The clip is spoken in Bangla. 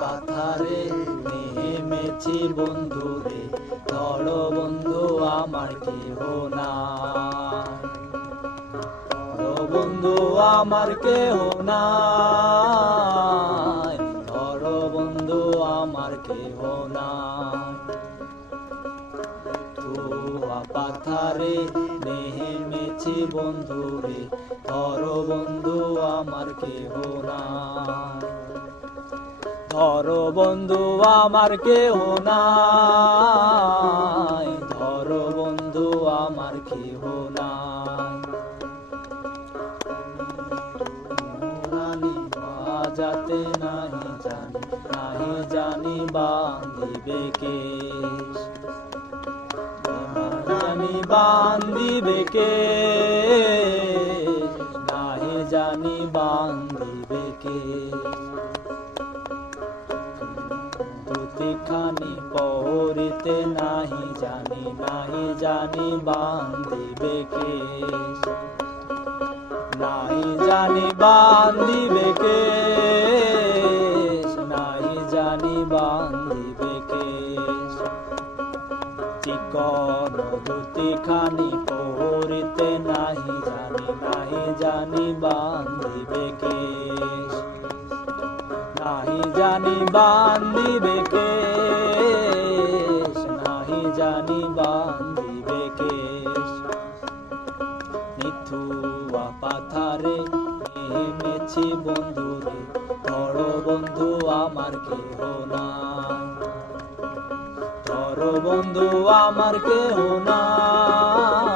পাথারে নেমেছি বন্ধু রে, ধরো বন্ধু আমার কেহ নাই। ধরো বন্ধু আমার কেহ নাই, ধরো বন্ধু আমার কেহ নাই। পাথারে নেমেছি বন্ধু রে, ধরো বন্ধু আমার কেহ নাই। ধরো বন্ধু আমার কেহ নাই, ধরো বন্ধু আমার কেহ নাই। বাজাতে নাহি জানি বান্ধিবে কেশ, জানি বান্ধিবে কেশ, নাহি জানি বান্ধিবে কেশ। ধুতিখানি পরিতে নাহি জানি বান্ধিবে কেশ, নাহি জানি বান্ধিবে কেশ, নাহি জানি বান্ধিবে কেশ। চিকন ধুতিখানি পরিতে নাহি জানি বান্ধিবে কেশ, নাহি জানি বান্ধিবে কেশ, নাহি জানি বান্ধিবে কেশ। নিথুয়া পাথারে নেমেছি বন্ধু রে, ধরো বন্ধু আমার কেহ নাই। ধরো বন্ধু আমার কেহ নাই।